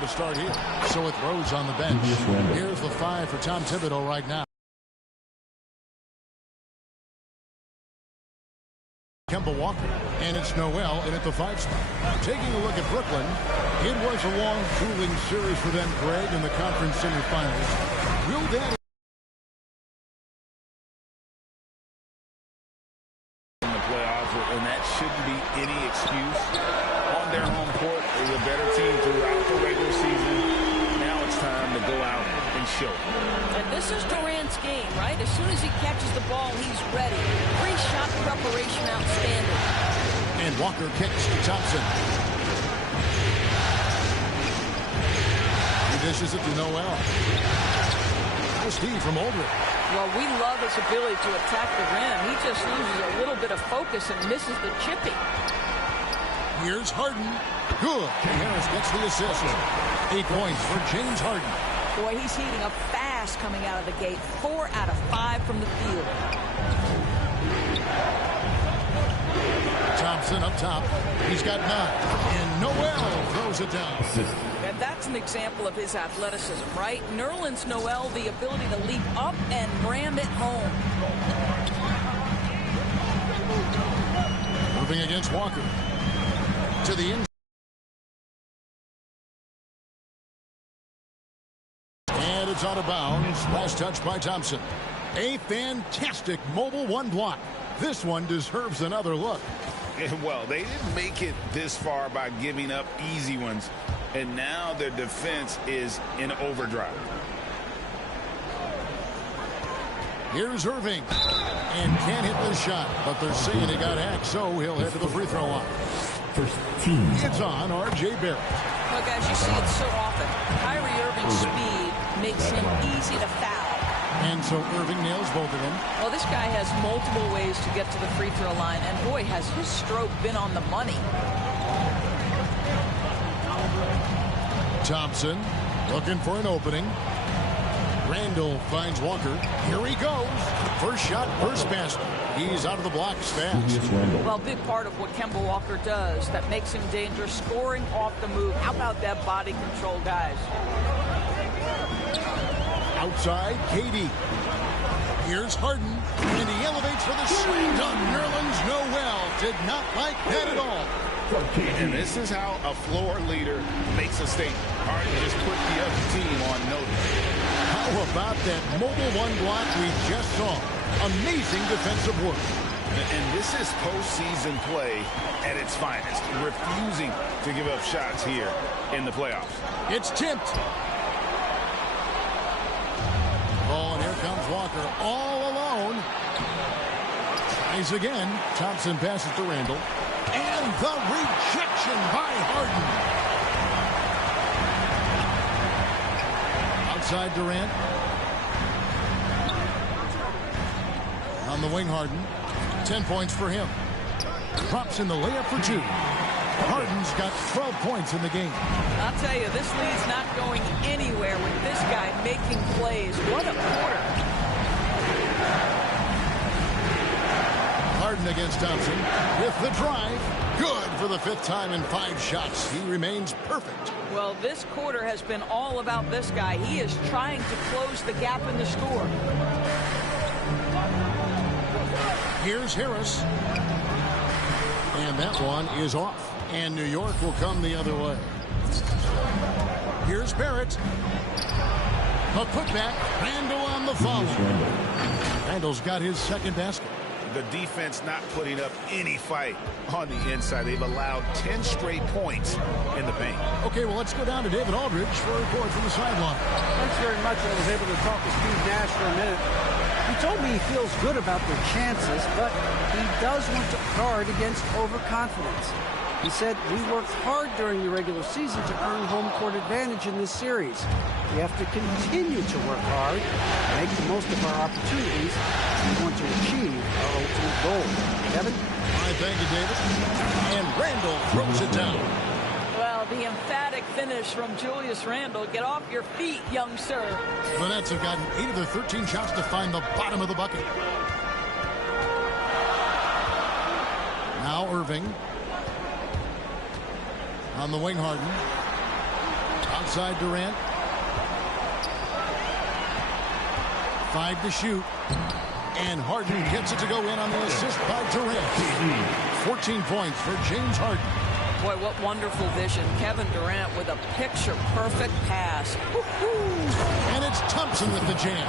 to start here. So with Rose on the bench. Here's the 5 for Tom Thibodeau right now. Kemba Walker, and it's Noel in at the 5 spot. Taking a look at Brooklyn, it was a long, grueling series for them, Greg, in the conference semifinals. Will that in the playoffs, and that shouldn't be any excuse. On their home court, they're a better team throughout the regular season. Now it's time to go out and show. And this is Durant's game, right? As soon as he catches the ball, he's ready. Shot preparation outstanding. And Walker kicks to Thompson. He dishes it to Noel. Steve from Aldridge. Well, we love his ability to attack the rim. He just loses a little bit of focus and misses the chipping. Here's Harden. Good. And Harris gets the assist. 8 points for James Harden. Boy, he's heating up fast coming out of the gate. 4 out of 5 from the field. Thompson up top. He's got 9. And Noel throws it down. And that's an example of his athleticism, right? Nerlens Noel, the ability to leap up and ram it home. Moving against Walker. To the inside. And it's out of bounds. Last touch by Thompson. A fantastic mobile 1 block. This one deserves another look. Well, they didn't make it this far by giving up easy ones, and now their defense is in overdrive. Here's Irving, and can't hit the shot, but they're saying he got hacked, so he'll head to the free throw line. First team. It's on R.J. Barrett. Well, guys, you see it so often. Kyrie Irving's speed makes him easy to foul. And so Irving nails both of them. Well, this guy has multiple ways to get to the free throw line, and boy, has his stroke been on the money. Thompson looking for an opening. Randall finds Walker. Here he goes. First shot, first basket. He's out of the blocks fast. Well, big part of what Kemba Walker does that makes him dangerous, scoring off the move. How about that body control, guys? Outside, KD. Here's Harden, and he elevates for the slam dunk. Nerlens Noel did not like that at all. And this is how a floor leader makes a statement. Harden just put the other team on notice. How about that mobile 1 block we just saw? Amazing defensive work. And this is postseason play at its finest, refusing to give up shots here in the playoffs. It's tipped. Oh, and here comes Walker all alone. Tries again. Thompson passes to Randall. And the rejection by Harden. Outside Durant. On the wing, Harden. 10 points for him. Drops in the layup for 2. Harden's got 12 points in the game. I'll tell you, this lead's not going anywhere with this guy making plays. What a quarter. Harden against Thompson with the drive. Good for the 5th time in 5 shots. He remains perfect. Well, this quarter has been all about this guy. He is trying to close the gap in the score. Here's Harris. And that one is off. And New York will come the other way. Here's Barrett. A putback. Randall on the follow. Randall's got his 2nd basket. The defense not putting up any fight on the inside. They've allowed 10 straight points in the paint. Okay, well, let's go down to David Aldridge for a report from the sideline. Thanks very much. I was able to talk to Steve Nash for a minute. He told me he feels good about their chances, but he does want to guard against overconfidence. He said, we worked hard during the regular season to earn home court advantage in this series. We have to continue to work hard, make the most of our opportunities, if we want to achieve our ultimate goal. Kevin? All right, thank you, David. And Randall throws it down. Well, the emphatic finish from Julius Randle. Get off your feet, young sir. The Nets have gotten 8 of their 13 shots to find the bottom of the bucket. Now Irving. On the wing, Harden. outside Durant. 5 to shoot. And Harden gets it to go in on the assist by Durant. 14 points for James Harden. Boy, what wonderful vision. Kevin Durant with a picture-perfect pass. And it's Thompson with the jam.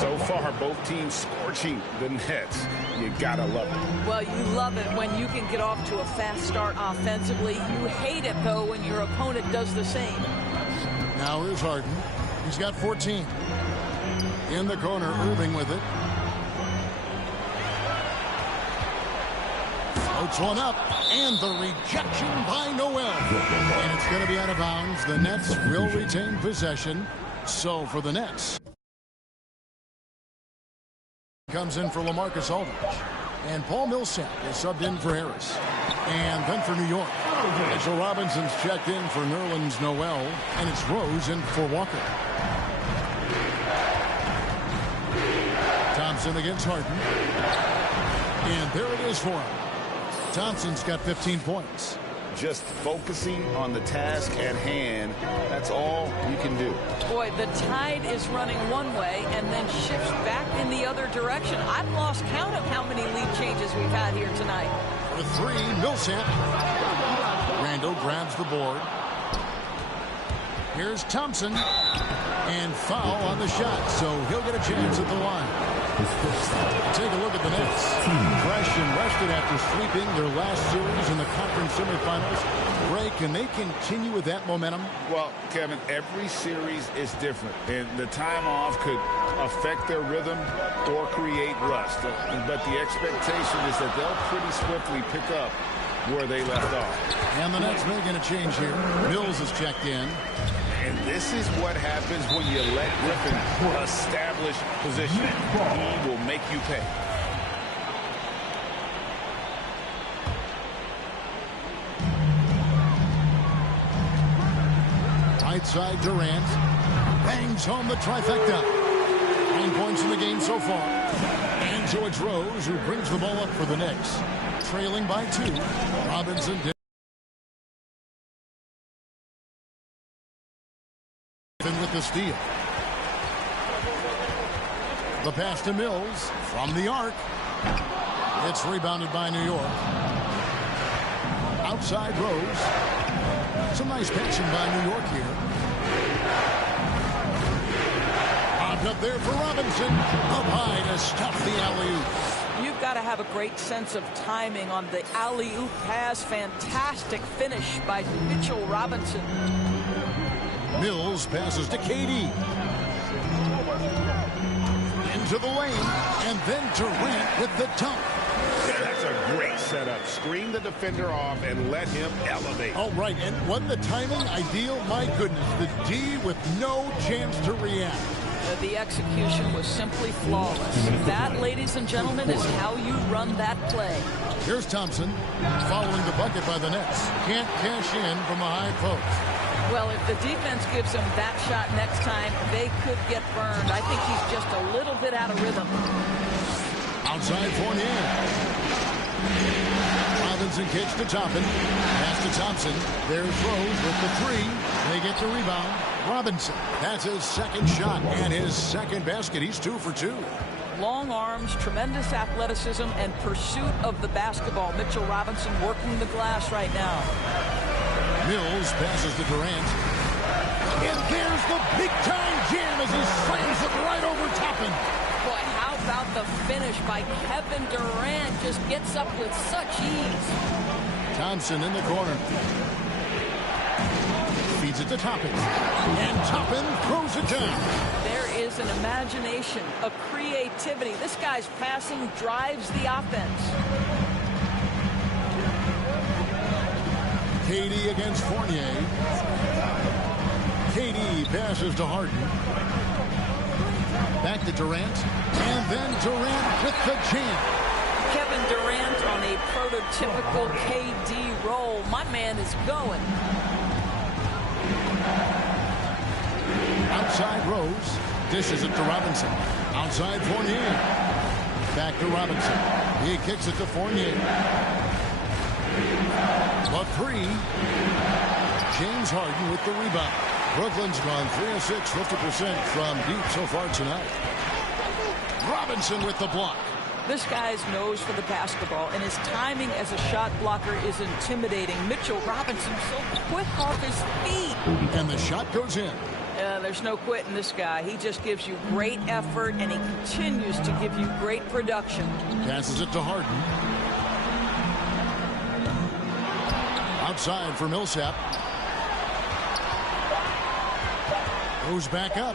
So far, both teams scorching the Nets. You gotta love it. Well, you love it when you can get off to a fast start offensively. You hate it, though, when your opponent does the same. Now here's Harden. He's got 14. In the corner, Irving with it. Floats one up, and the rejection by Noel. And it's going to be out of bounds. The Nets will retain possession. So for the Nets. Comes in for LaMarcus Aldridge. And Paul Millsap is subbed in for Harris. And then for New York, Mitchell Robinson's checked in for Nerlens Noel. And it's Rose in for Walker. Thompson against Harden. And there it is for him. Thompson's got 15 points. Just focusing on the task at hand, that's all you can do. Boy, the tide is running one way and then shifts back in the other direction. I've lost count of how many lead changes we've had here tonight. For 3, Millsap. Randall grabs the board. Here's Thompson. And foul on the shot, so he'll get a chance at the line. Take a look at the Nets. Fresh and rested after sweeping their last series in the conference semifinals. Ray, can they continue with that momentum? Well, Kevin, every series is different, and the time off could affect their rhythm or create rust. But the expectation is that they'll pretty swiftly pick up where they left off. And the Nets making a change here. Mills is checked in. And this is what happens when you let Griffin establish position. He will make you pay. Right side Durant. Bangs home the trifecta. 9 points in the game so far. And so it's Rose who brings the ball up for the Knicks. Trailing by 2. Robinson did. With the steal. The pass to Mills from the arc. It's rebounded by New York. Outside Rose. Some nice passing by New York here. Popped up there for Robinson. Up high to stuff the alley-oop. You've got to have a great sense of timing on the alley-oop pass. Fantastic finish by Mitchell Robinson. Mills passes to KD. Into the lane, and then Durant with the dunk. Yeah, that's a great setup. Screen the defender off and let him elevate. All right, and wasn't the timing ideal? My goodness, the D with no chance to react. The execution was simply flawless. That, ladies and gentlemen, is how you run that play. Here's Thompson, following the bucket by the Nets. Can't cash in from the high post. Well, if the defense gives him that shot next time, they could get burned. I think he's just a little bit out of rhythm. Outside Fournier. Robinson kicks to Toppin. Pass to Thompson. There's Rose with the 3. They get the rebound. Robinson. That's his second shot and his second basket. He's 2 for 2. Long arms, tremendous athleticism, and pursuit of the basketball. Mitchell Robinson working the glass right now. Mills passes to Durant. And there's the big-time jam as he slams it right over Toppin. Boy, how about the finish by Kevin Durant? Just gets up with such ease. Thompson in the corner. Feeds it to Toppin. And Toppin throws it down. There is an imagination, a creativity. This guy's passing drives the offense. KD against Fournier. KD passes to Harden. Back to Durant. And then Durant with the jam. Kevin Durant on a prototypical KD roll. My man is going. Outside Rose. Dishes it to Robinson. Outside Fournier. Back to Robinson. He kicks it to Fournier. The 3. James Harden with the rebound. Brooklyn's gone 3 of 6, 50% from deep so far tonight. Robinson with the block. This guy's nose for the basketball, and his timing as a shot blocker is intimidating. Mitchell Robinson so quick off his feet. And the shot goes in. There's no quitting this guy. He just gives you great effort, and he continues to give you great production. Passes it to Harden. Outside for Millsap. Goes back up.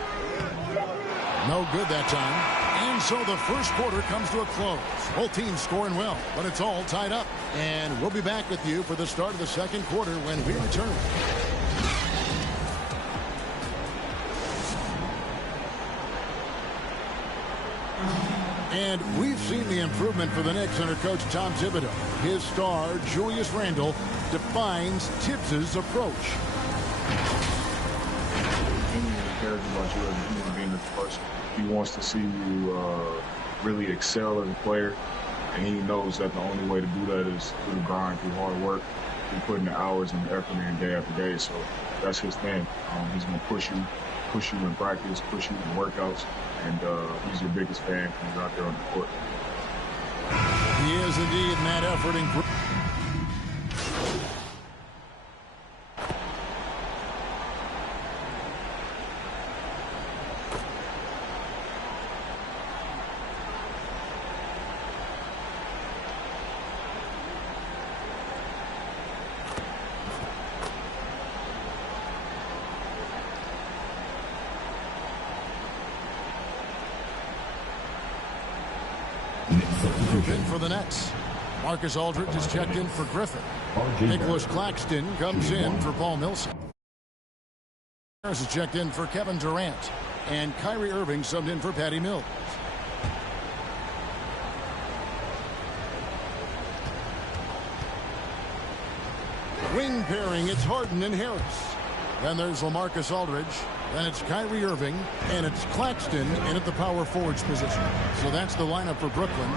No good that time. And so the first quarter comes to a close. Both teams scoring well, but it's all tied up. And we'll be back with you for the start of the second quarter when we return. And we've seen the improvement for the Knicks under coach Tom Thibodeau. His star, Julius Randle, defines Tibbs' approach. He cares about you as a human being as a person. He wants to see you really excel as a player, and he knows that the only way to do that is through the grind, through hard work, through putting the hours and the effort in day after day. So that's his thing. He's going to push you in practice, push you in workouts, and he's your biggest fan when you're out there on the court. He is indeed in that effort. In for the Nets. Marcus Aldridge is checked in for Griffin. Nicholas Claxton comes in for Paul Millsap. Harris is checked in for Kevin Durant. And Kyrie Irving subbed in for Patty Mills. Wing pairing, it's Harden and Harris. Then there's LaMarcus Aldridge. Then it's Kyrie Irving. And it's Claxton in at the power forwards position. So that's the lineup for Brooklyn.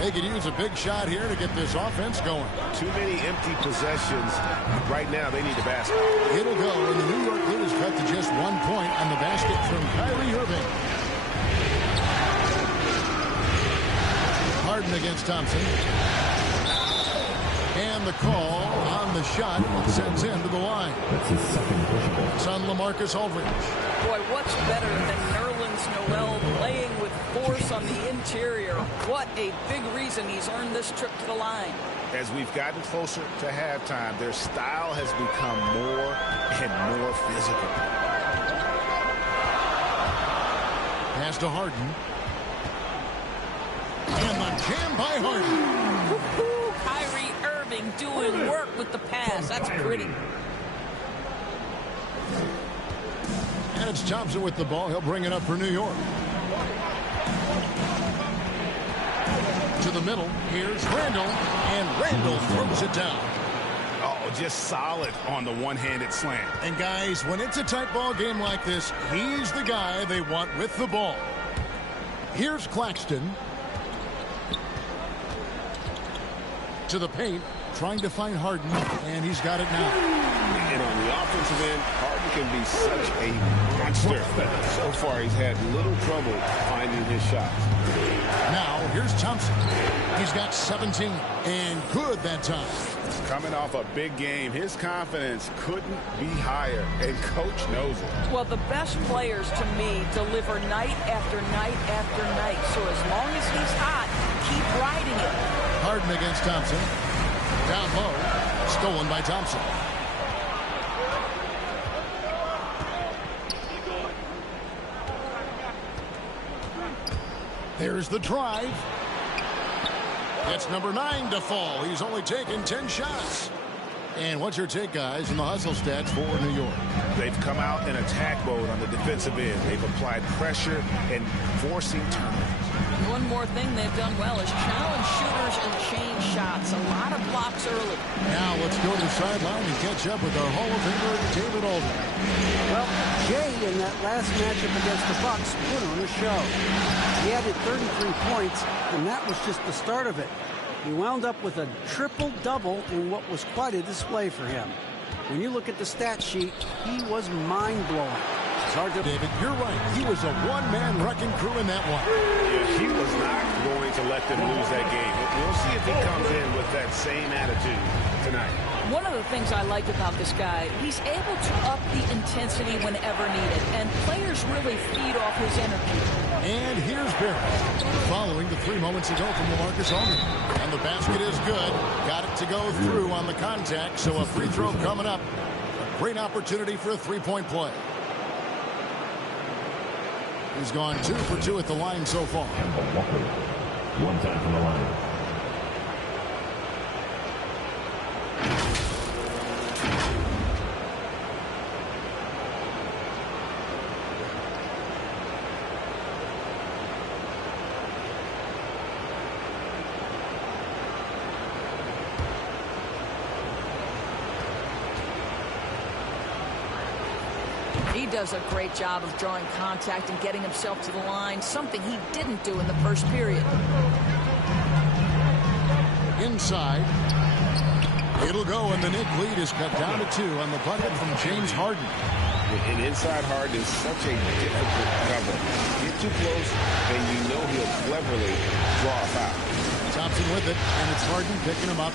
They could use a big shot here to get this offense going. Too many empty possessions. Right now, they need a basket. It'll go, and the New York lead is cut to just 1 point on the basket from Kyrie Irving. Harden against Thompson. And the call on the shot sends him to the line. That's his second push. It's on LaMarcus Aldridge. Boy, what's better than Nerlens Noel playing with force on the interior? What a big reason he's earned this trip to the line. As we've gotten closer to halftime, their style has become more and more physical. Pass to Harden. And the jam by Harden. Kyrie Irving doing work with the pass. That's pretty. And it's Thompson with the ball. He'll bring it up for New York. To the middle. Here's Randle. And Randle throws it down. Oh, just solid on the one-handed slam. And guys, when it's a tight ball game like this, he's the guy they want with the ball. Here's Claxton. To the paint, trying to find Harden, and he's got it now. And on the offensive end, Harden can be such a monster. So far, he's had little trouble finding his shots. Now, here's Thompson. He's got 17, and good that time. Coming off a big game, his confidence couldn't be higher, and coach knows it. Well, the best players, to me, deliver night after night after night. So as long as he's hot, keep riding it. Harden against Thompson. Down low. Stolen by Thompson. There's the drive. That's number 9 to fall. He's only taken 10 shots. And what's your take, guys, in the hustle stats for New York? They've come out in attack mode on the defensive end. They've applied pressure and forcing turnovers. One more thing they've done well is challenge shooters and change shots. A lot of blocks early. Now let's go to the sideline and catch up with our Hall of Famer, David Aldridge. Well, Jay in that last matchup against the Bucks put on a show. He added 33 points, and that was just the start of it. He wound up with a triple-double in what was quite a display for him. When you look at the stat sheet, he was mind-blowing. It's hard to... David, you're right. He was a one-man wrecking crew in that one. Yeah, he was not going to let them lose that game. We'll see if he comes in with that same attitude tonight. One of the things I like about this guy, he's able to up the intensity whenever needed, and players really feed off his energy. And here's Barrett, following the 3 moments ago from LaMarcus Aldridge. And the basket is good. Got it to go through on the contact, so a free throw coming up. A great opportunity for a three-point play. He's gone 2 for 2 at the line so far. One time from the line. He does a great job of drawing contact and getting himself to the line, something he didn't do in the first period. Inside. It'll go, and the Knick lead is cut down to 2 on the bucket from James Harden. And inside Harden is such a difficult cover. Get too close, and you know he'll cleverly draw a foul. Thompson with it, and it's Harden picking him up.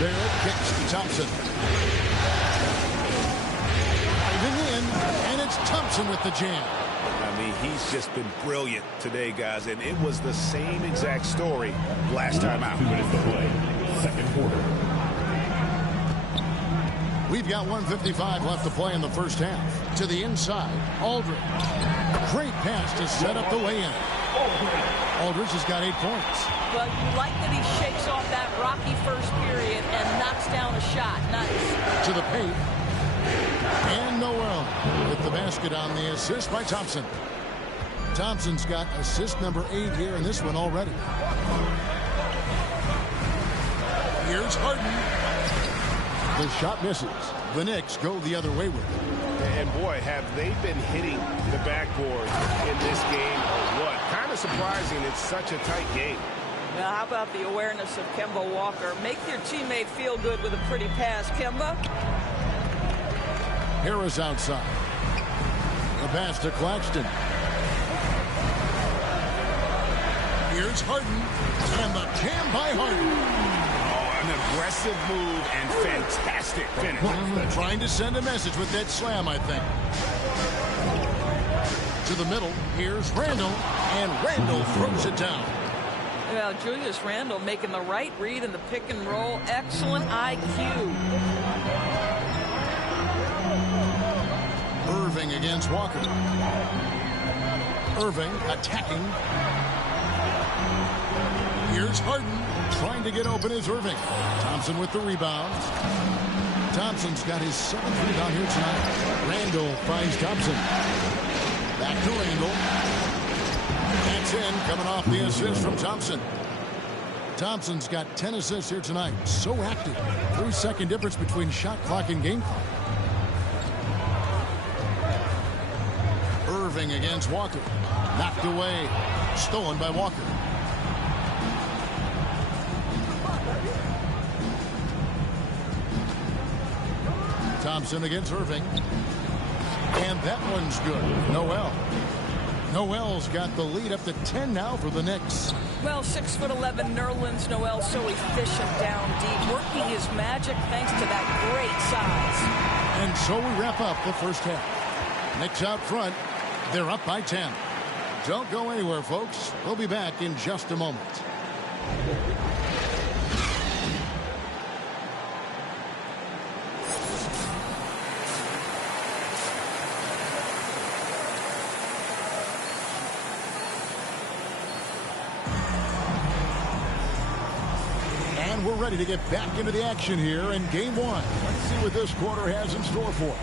Barrett kicks to Thompson. In, and it's Thompson with the jam. I mean, he's just been brilliant today, guys, and it was the same exact story last time out. 2 minutes to play. Second quarter. We've got 1:55 left to play in the first half. To the inside, Aldridge. Great pass to set up the lay-in. Aldridge has got 8 points. Well, you like that he shakes off that rocky first period and knocks down a shot. Nice. To the paint. And Noel with the basket on the assist by Thompson. Thompson's got assist number 8 here in this one already. Here's Harden. The shot misses. The Knicks go the other way with it. And boy, have they been hitting the backboard in this game or what? Kind of surprising it's such a tight game. Now, how about the awareness of Kemba Walker? Make your teammate feel good with a pretty pass, Kemba. Harris outside. The pass to Claxton. Here's Harden. And the jam by Harden. Oh, an aggressive move and fantastic finish. Trying to send a message with that slam, I think. To the middle. Here's Randle. And Randle throws it down. Well, Julius Randle making the right read in the pick and roll. Excellent IQ. Irving against Walker. Irving attacking. Here's Harden. Trying to get open is Irving. Thompson with the rebounds. Thompson's got his 7th rebound here tonight. Randle finds Thompson. Back to Randle. That's in, coming off the assist from Thompson. Thompson's got 10 assists here tonight. So active. 3-second difference between shot clock and game clock. Irving against Walker. Knocked away. Stolen by Walker. Thompson against Irving. And that one's good. Noel. Noel's got the lead up to 10 now for the Knicks. Well, 6'11", Nerlens Noel so efficient down deep, working his magic thanks to that great size. And so we wrap up the first half. Knicks out front. They're up by 10. Don't go anywhere, folks. We'll be back in just a moment. And we're ready to get back into the action here in game one. Let's see what this quarter has in store for us.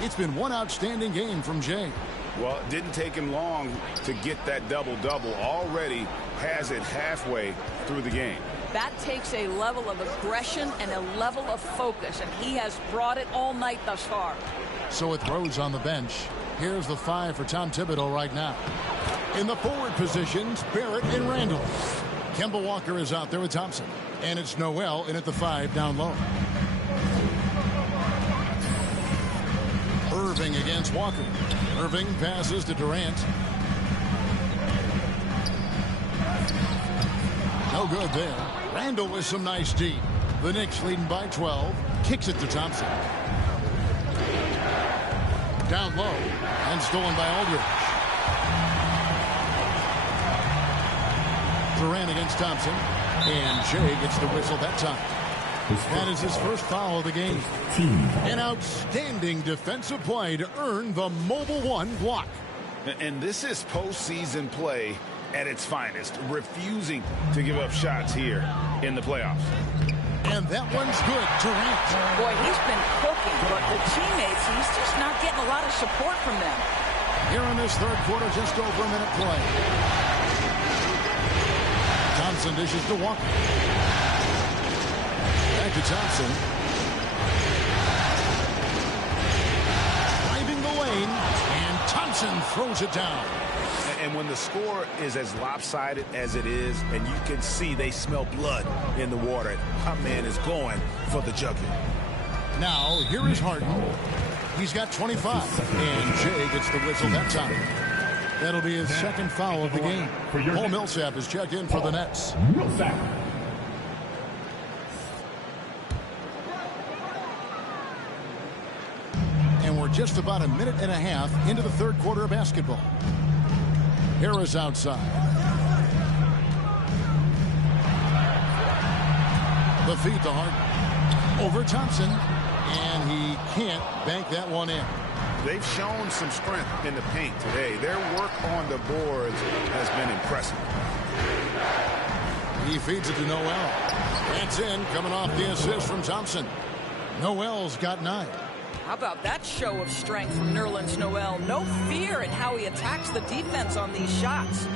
It's been one outstanding game from Jay. Well, it didn't take him long to get that double-double. Already has it halfway through the game. That takes a level of aggression and a level of focus, and he has brought it all night thus far. So with Rose on the bench, here's the 5 for Tom Thibodeau right now. In the forward positions, Barrett and Randle. Kemba Walker is out there with Thompson. And it's Noel in at the 5 down low. Irving against Walker. Irving passes to Durant. No good there. Randall with some nice D. The Knicks leading by 12. Kicks it to Thompson. Down low and stolen by Aldridge. Durant against Thompson. And Jay gets the whistle that time. That is his first foul of the game. An outstanding defensive play to earn the Mobile One block. And this is postseason play at its finest, refusing to give up shots here in the playoffs. And that one's good. Durant. Boy, he's been cooking, but the teammates, he's just not getting a lot of support from them. Here in this third quarter, just over a minute play. Thompson dishes to Walker. Back to Thompson. Driving the lane, and Thompson throws it down. And when the score is as lopsided as it is, and you can see they smell blood in the water, our man is going for the jugular. Now, here is Harden. He's got 25, and Jay gets the whistle that time. That'll be his second foul of the game. Paul Millsap is checked in for the Nets. And we're just about a minute and a half into the third quarter of basketball. Harris outside. The feed to Harden. Over Thompson. And he can't bank that one in. They've shown some strength in the paint today. Their work on the boards has been impressive. He feeds it to Noel. That's in, coming off the assist from Thompson. Noel's got 9. How about that show of strength from Nerlens Noel? No fear in how he attacks the defense on these shots.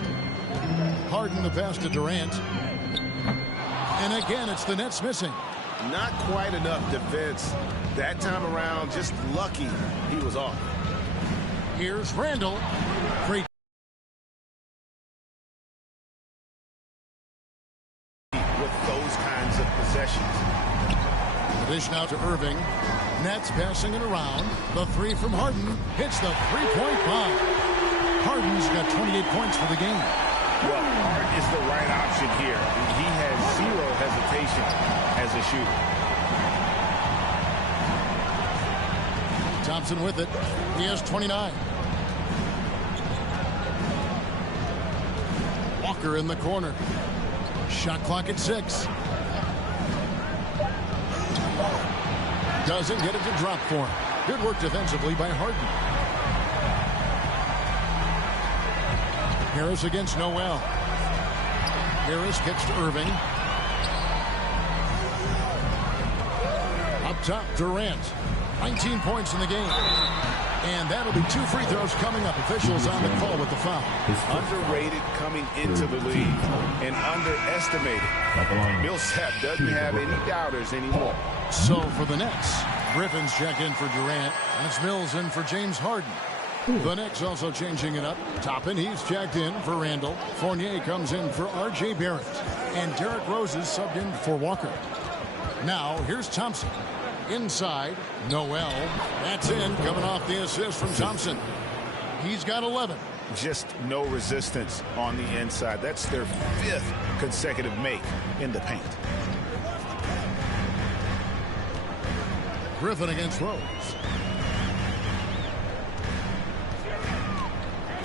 Harden the pass to Durant. And again, it's the Nets missing. Not quite enough defense. That time around, just lucky he was off. Here's Randall. Great. With those kinds of possessions. Dish now to Irving. Nets passing it around. The three from Harden hits the three-point bomb. Harden's got 28 points for the game. Well, Harden is the right option here. He has zero hesitation as a shooter. Thompson with it. He has 29. Walker in the corner. Shot clock at 6. Doesn't get it to drop for him. Good work defensively by Harden. Harris against Noel. Harris kicks to Irving. Up top, Durant. 19 points in the game. And that'll be 2 free throws coming up. Officials on the call with the foul. Underrated coming into the league and underestimated. Millsap doesn't have any doubters anymore. So for the Nets, Griffin's checked in for Durant. That's Mills in for James Harden. The Knicks also changing it up. Toppin, he's checked in for Randall. Fournier comes in for R.J. Barrett. And Derrick Rose is subbed in for Walker. Now, here's Thompson. Inside, Noel. That's in, coming off the assist from Thompson. He's got 11. Just no resistance on the inside. That's their 5th consecutive make in the paint. Griffin against Rose.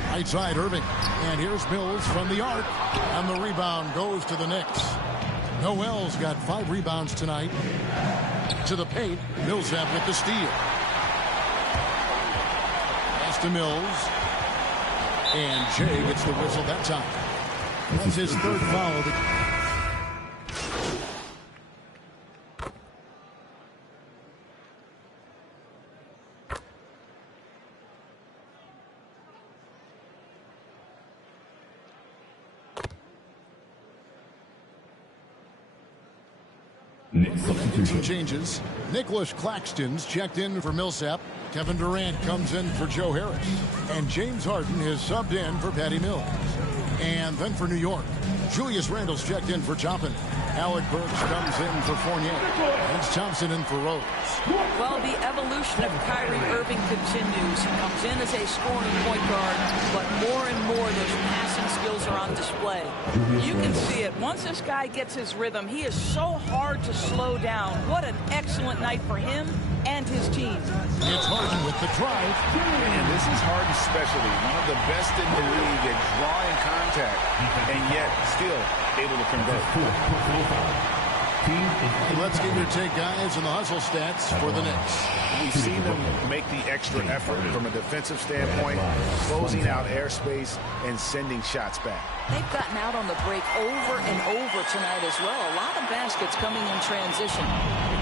Right side, Irving. And here's Mills from the arc. And the rebound goes to the Knicks. Noel's got 5 rebounds tonight. To the paint, Millsap with the steal. Pass to Mills. And Jay gets the whistle that time. That's his 3rd foul of the game. Some changes. Nicholas Claxton's checked in for Millsap. Kevin Durant comes in for Joe Harris. And James Harden is subbed in for Patty Mills. And then for New York, Julius Randle's checked in for Toppin. Alec Burks comes in for Fournier. It's Thompson in for Rose. Well, the evolution of Kyrie Irving continues. He comes in as a scoring point guard, but more and more those passing skills are on display. You can see it. Once this guy gets his rhythm, he is so hard to slow down. What an excellent night for him and his team. It's Harden with the drive. And this is Harden's specialty. One of the best in the league at drawing contact, and yet still able to convert. Let's get your take, guys, on the hustle stats for the Knicks. We've seen them make the extra effort from a defensive standpoint, closing out airspace and sending shots back. They've gotten out on the break over and over tonight as well. A lot of baskets coming in transition.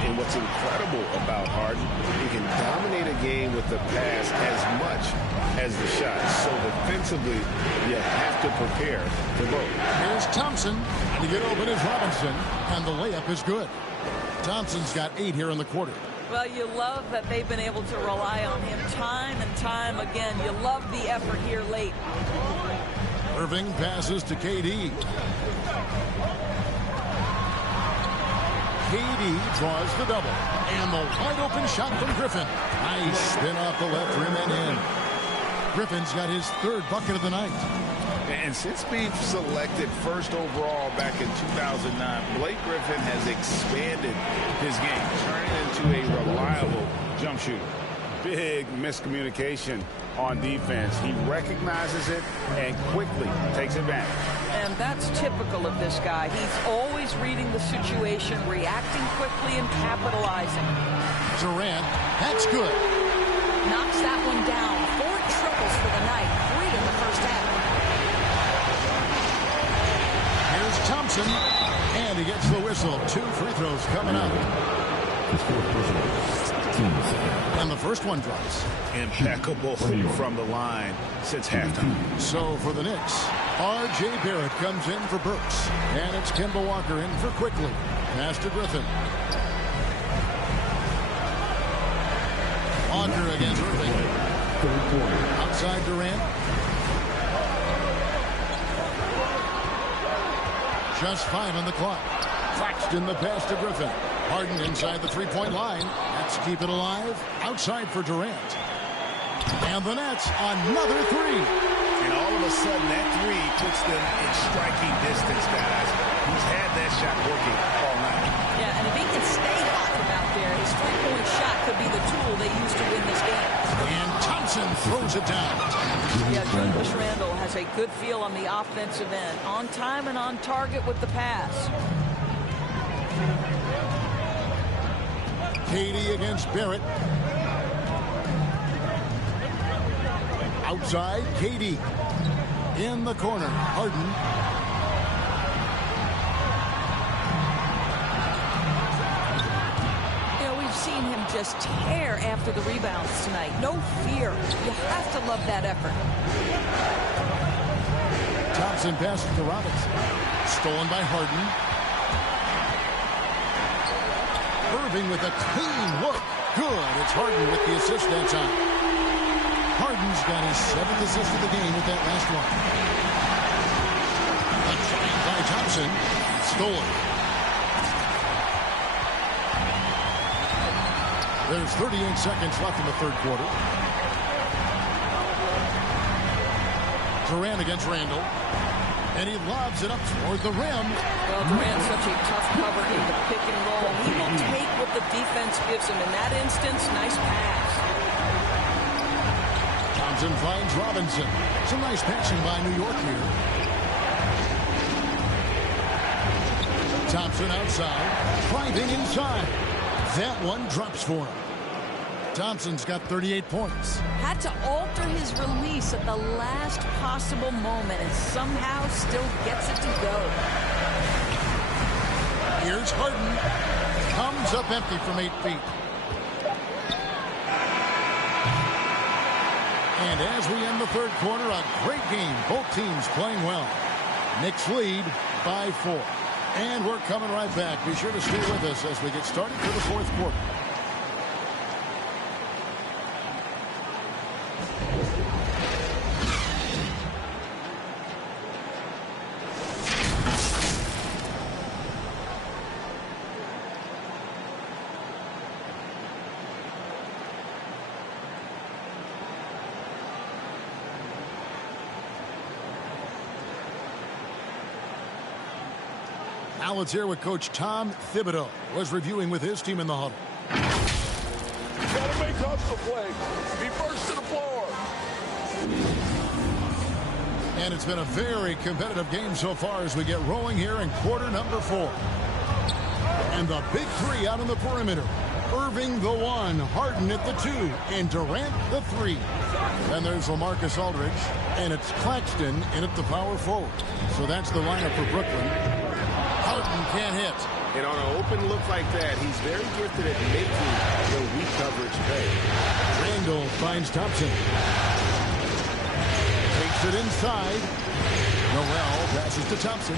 And what's incredible about Harden, he can dominate a game with the pass as much as the shot. So defensively, you have to prepare for both. Here's Thompson. To get open is Robinson, and the layup is good. Thompson's got 8 here in the quarter. Well, you love that they've been able to rely on him time and time again. You love the effort here late. Irving passes to KD. KD draws the double. And the wide open shot from Griffin. Nice spin off the left rim and in. Griffin's got his 3rd bucket of the night. And since being selected first overall back in 2009, Blake Griffin has expanded his game, turning into a reliable jump shooter. Big miscommunication on defense. He recognizes it and quickly takes advantage. And that's typical of this guy. He's always reading the situation, reacting quickly and capitalizing. Durant, that's good. Knocks that one down. 4 triples for the night, 3 in the first half. Here's Thompson, and he gets the whistle. 2 free throws coming up. And the first one drops. Impeccable from the line since halftime. So for the Knicks, R.J. Barrett comes in for Burks. And it's Kemba Walker in for Quickly. Pass to Griffin. Walker against Irving. Outside Durant. Just 5 on the clock. Claxton the pass to Griffin. Harden inside the three-point line. Let's keep it alive. Outside for Durant. And the Nets, another 3. And all of a sudden, that 3 puts them in striking distance, guys. He's had that shot working all night. Yeah, and if he can stay hot from out there, his 3-point shot could be the tool they use to win this game. And Thompson throws it down. Yeah, Julius Randle has a good feel on the offensive end. On time and on target with the pass. KD against Barrett. Outside, KD. In the corner, Harden. You know, we've seen him just tear after the rebounds tonight. No fear. You have to love that effort. Thompson passes to Robinson. Stolen by Harden. Irving with a clean look. Good. It's Harden with the assist that time. Harden's got his 7th assist of the game with that last one. A try by Thompson. Stolen. There's 38 seconds left in the 3rd quarter. Durant against Randle. And he lobs it up toward the rim. Well, Durant's such a tough cover in the pick and roll. He will take what the defense gives him. In that instance, nice pass. Thompson finds Robinson. Some nice passing by New York here. Thompson outside. Driving inside. That one drops for him. Thompson's got 38 points. Had to alter his release at the last possible moment and somehow still gets it to go. Here's Harden. Comes up empty from 8 feet. And as we end the 3rd quarter, a great game. Both teams playing well. Knicks lead by 4. And we're coming right back. Be sure to stay with us as we get started for the 4th quarter. Now let's hear what Coach Tom Thibodeau was reviewing with his team in the huddle. Gotta make hustle play. Be first to the floor. And it's been a very competitive game so far as we get rolling here in quarter number 4. And the big three out on the perimeter. Irving the 1, Harden at the 2, and Durant the 3. Then there's LaMarcus Aldridge, and it's Claxton in at the power forward. So that's the lineup for Brooklyn. Harden can't hit. And on an open look like that, he's very gifted at making the weak coverage pay. Randall finds Thompson. Takes it inside. Noel passes to Thompson.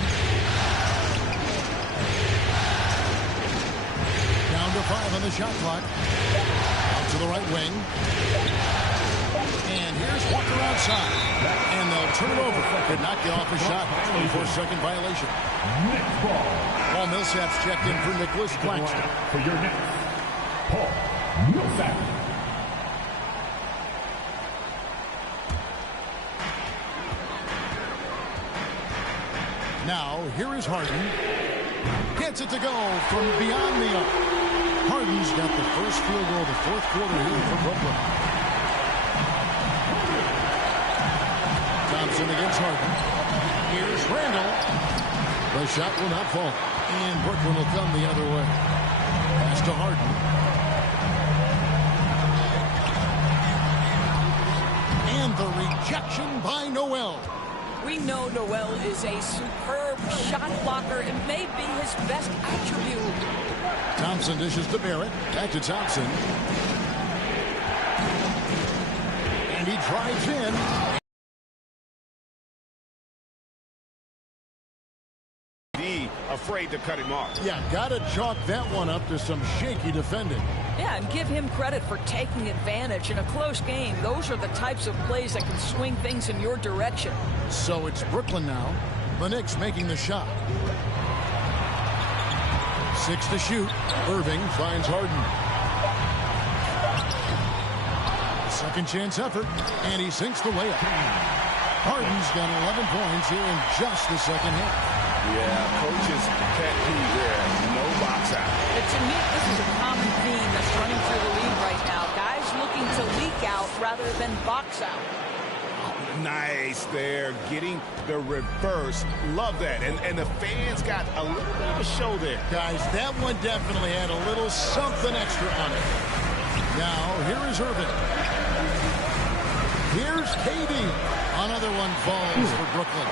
Down to 5 on the shot clock. Out to the right wing. And here's Walker outside. And they'll turn it over. Could not get off a shot. 24-second violation. Paul Millsap's checked in for Nicholas Claxton. For your next, Paul Millsap. Now, here is Harden. Gets it to go from beyond the arc. Harden's got the first field goal of the fourth quarter here for Brooklyn. Thompson against Harden. Here's Randall. The shot will not fall. And Brooklyn will come the other way. Pass to Harden. And the rejection by Noel. We know Noel is a superb shot blocker and may be his best attribute. Thompson dishes to Barrett. Back to Thompson. And he drives in. Afraid to cut him off. Yeah, gotta chalk that one up to some shaky defending. Yeah, and give him credit for taking advantage in a close game. Those are the types of plays that can swing things in your direction. So it's Brooklyn now. The Knicks making the shot. 6 to shoot. Irving finds Harden. Second chance effort, and he sinks the layup. Harden's got 11 points here in just the second half. Yeah, coaches pet peeve there. No box out. But to me, this is a common theme that's running through the league right now. Guys looking to leak out rather than box out. Nice there, getting the reverse. Love that. And the fans got a little bit of a show there. Guys, that one definitely had a little something extra on it. Now, here is Irving. Here's KD. Another one falls for Brooklyn.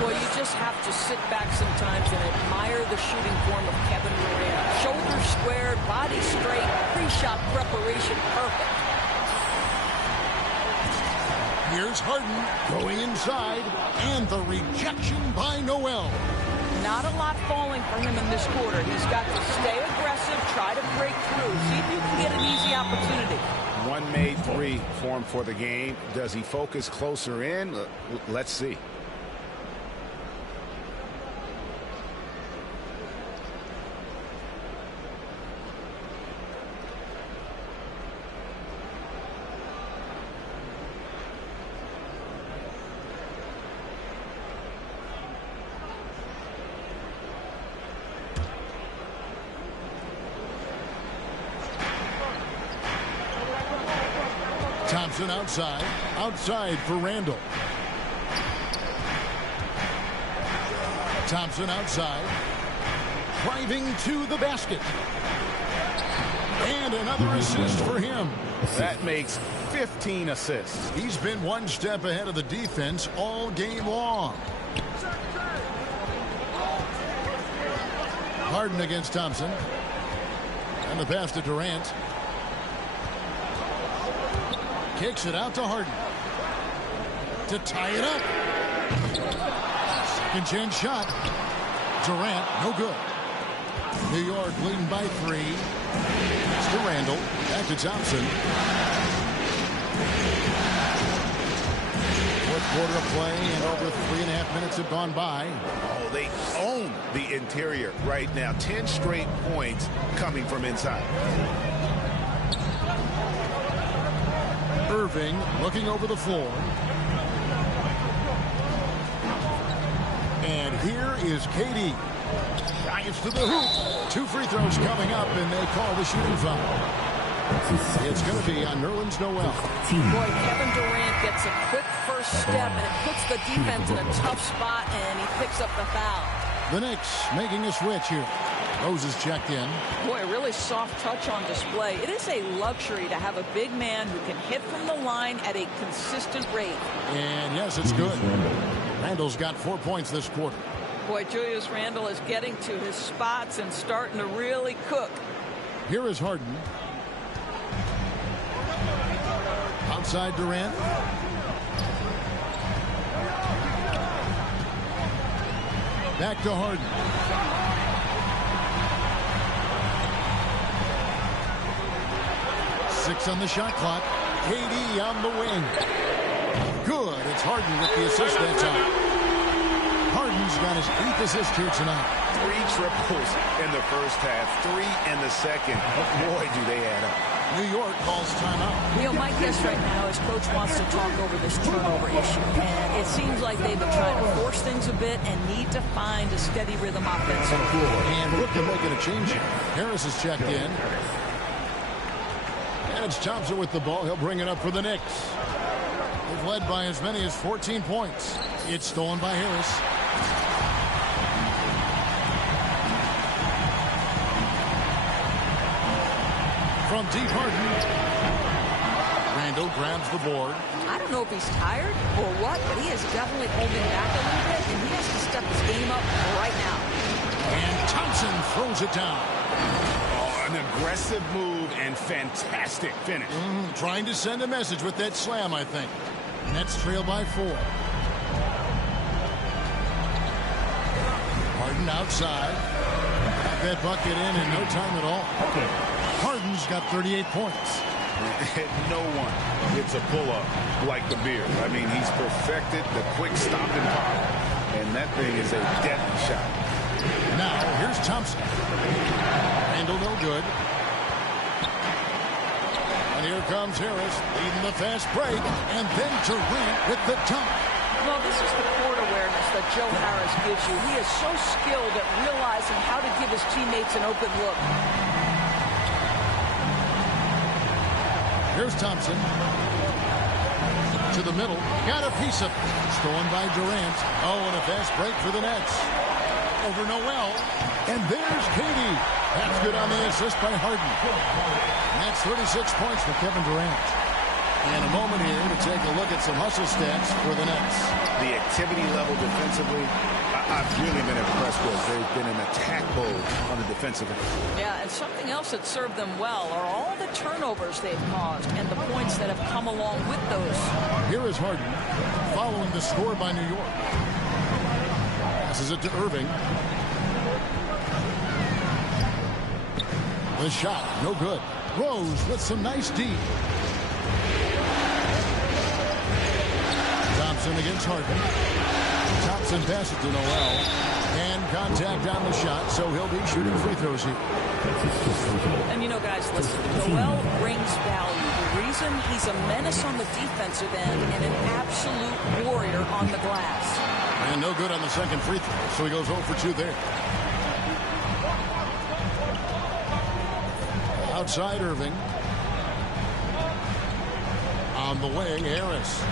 Well, you just have to sit back sometimes and admire the shooting form of Kevin Durant. Shoulders squared, body straight, pre-shot preparation perfect. Here's Harden going inside, and the rejection by Noel. Not a lot falling for him in this quarter. He's got to stay aggressive, try to break through, see if you can get an easy opportunity. One made three for him for the game. Does he focus closer in? Let's see. Thompson outside for Randall. Thompson outside, driving to the basket. And another assist for him. That makes 15 assists. He's been one step ahead of the defense all game long. Harden against Thompson. And the pass to Durant. Kicks it out to Harden. To tie it up. Second chance shot. Durant, no good. New York leading by 3. It's to Randall. Back to Thompson. Fourth quarter of play, and over 3.5 minutes have gone by. Oh, they own the interior right now. 10 straight points coming from inside. Irving looking over the floor. And here is KD. Drives to the hoop. 2 free throws coming up, and they call the shooting foul. It's going to be on Nerlens Noel. Boy, Kevin Durant gets a quick first step, and it puts the defense in a tough spot, and he picks up the foul. The Knicks making a switch here. Rose is checked in. Boy, a really soft touch on display. It is a luxury to have a big man who can hit from the line at a consistent rate. And yes, it's good. Randall's got 4 points this quarter. Boy, Julius Randle is getting to his spots and starting to really cook. Here is Harden. Outside Durant. Back to Harden. Six on the shot clock. KD on the wing. Good. It's Harden with the assist that time. Harden's got his 8th assist here tonight. 3 triples in the first half, 3 in the second. Boy, do they add up. New York calls timeout. My guess right now is Coach wants to talk over this turnover issue. And it seems like they've been trying to force things a bit and need to find a steady rhythm offensively. And look, they're making a change here. Harris is checked in. And it's Thompson with the ball. He'll bring it up for the Knicks. They've led by as many as 14 points. It's stolen by Harris. From deep, Harden. Randall grabs the board. I don't know if he's tired or what, but he is definitely holding back a little bit, and he has to step his game up right now. And Thompson throws it down. Oh, an aggressive move and fantastic finish. Trying to send a message with that slam, I think. Nets trail by 4. Harden outside. Got that bucket in no time at all. Harden's got 38 points. No one gets a pull-up like the Beard. I mean, he's perfected the quick stop and pop. And that thing is a deadly shot. Now, here's Thompson. Randall no good. And here comes Harris leading the fast break. And then Durant with the dunk. Well, this is the court awareness that Joe Harris gives you. He is so skilled at realizing how to give his teammates an open look. Here's Thompson. To the middle. Got a piece of it. Stolen by Durant. Oh, and a fast break for the Nets. Over Noel. And there's KD. That's good on the assist by Harden. And that's 36 points for Kevin Durant. And a moment here to take a look at some hustle stats for the Nets. The activity level defensively, I've really been impressed with. They've been in attack mode on the defensive end. Yeah, and something else that served them well are all the turnovers they've caused and the points that have come along with those. Here is Harden following the score by New York. Passes it to Irving. The shot, no good. Rose with some nice D. Thompson against Harden. Thompson passes to Noel. And contact on the shot, so he'll be shooting free throws here. And guys, listen, Noel brings value. The reason he's a menace on the defensive end and an absolute warrior on the glass. And no good on the second free throw, so he goes 0 for 2 there. Outside Irving. On the way, Harris.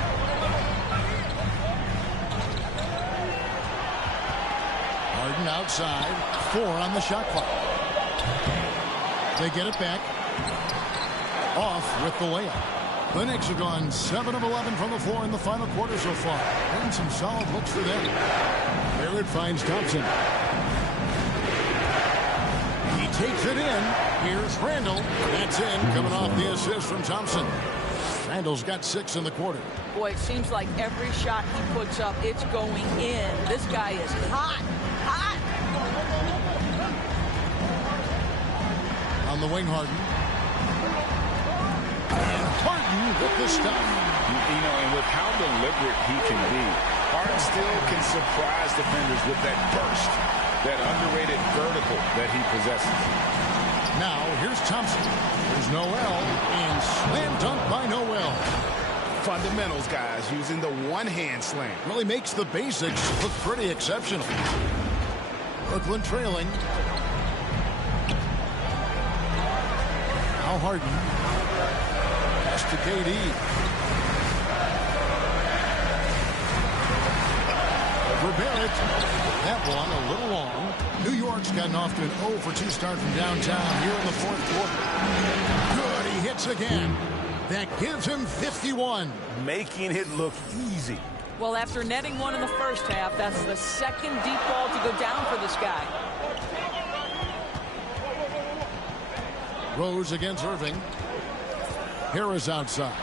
Harden outside. 4 on the shot clock. They get it back. Off with the layup. The Knicks have gone 7 of 11 from the floor in the final quarter so far. And some solid looks for them. There it finds Thompson. He takes it in. Here's Randall. That's in, coming off the assist from Thompson. Randall's got 6 in the quarter. Boy, it seems like every shot he puts up, it's going in. This guy is hot. Hot. On the wing, Harden. And Harden with the stop. And with how deliberate he can be, Harden still can surprise defenders with that burst, that underrated vertical that he possesses. Now, here's Thompson. There's Noel, and slam dunk by Noel. Fundamentals, guys, using the one-hand slam. Really makes the basics look pretty exceptional. Brooklyn trailing. Now Harden. Pass to KD. For Barrett. That one a little long. New York's gotten off to an 0 for 2 start from downtown here in the fourth quarter. Good, he hits again. That gives him 51. Making it look easy. Well, after netting one in the first half, that's the second deep ball to go down for this guy. Rose against Irving. Harris outside.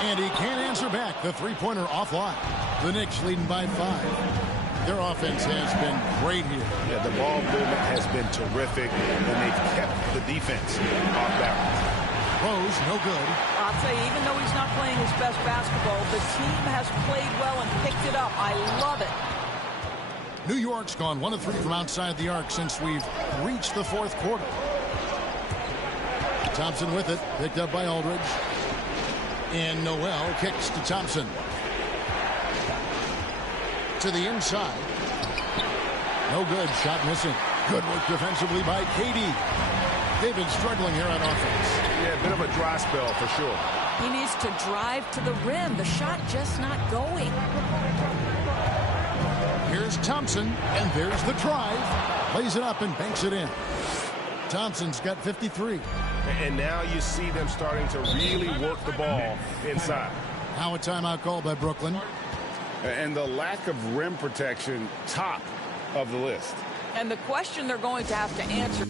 And he can't answer back. The three-pointer offline. The Knicks leading by 5. Their offense has been great here. Yeah, the ball movement has been terrific, and they've kept the defense off balance. Rose, no good. I'll tell you, even though he's not playing his best basketball, the team has played well and picked it up. I love it. New York's gone 1 of 3 from outside the arc since we've reached the fourth quarter. Thompson with it, picked up by Aldridge. And Noel kicks to Thompson. To the inside. No good, shot missing. Good work defensively by KD. They've been struggling here on offense. Yeah, a bit of a dry spell for sure. He needs to drive to the rim. The shot just not going. Here's Thompson, and there's the drive. Lays it up and banks it in. Thompson's got 53. And now you see them starting to really work the ball inside. Now a timeout called by Brooklyn. And the lack of rim protection, top of the list. And the question they're going to have to answer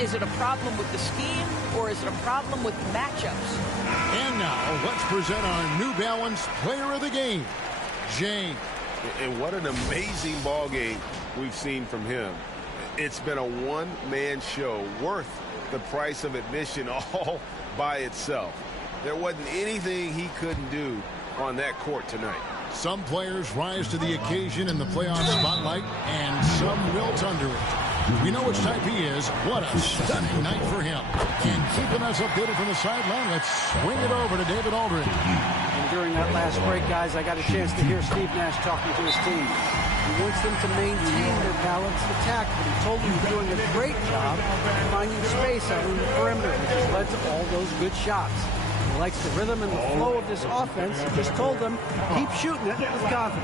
is it a problem with the scheme or is it a problem with matchups? And now let's present our New Balance player of the game, James. And what an amazing ball game we've seen from him. It's been a one-man show worth the price of admission all by itself. There wasn't anything he couldn't do on that court tonight. Some players rise to the occasion in the playoff spotlight, and some wilt under it. We know which type he is. What a stunning night for him. And keeping us updated from the sideline, let's swing it over to David Aldridge. And during that last break, guys, I got a chance to hear Steve Nash talking to his team. He wants them to maintain their balanced attack, but he told them he's doing a great job finding space out in the perimeter, which has led to all those good shots. He likes the rhythm and the flow of this offense. He just told them, keep shooting it with confidence.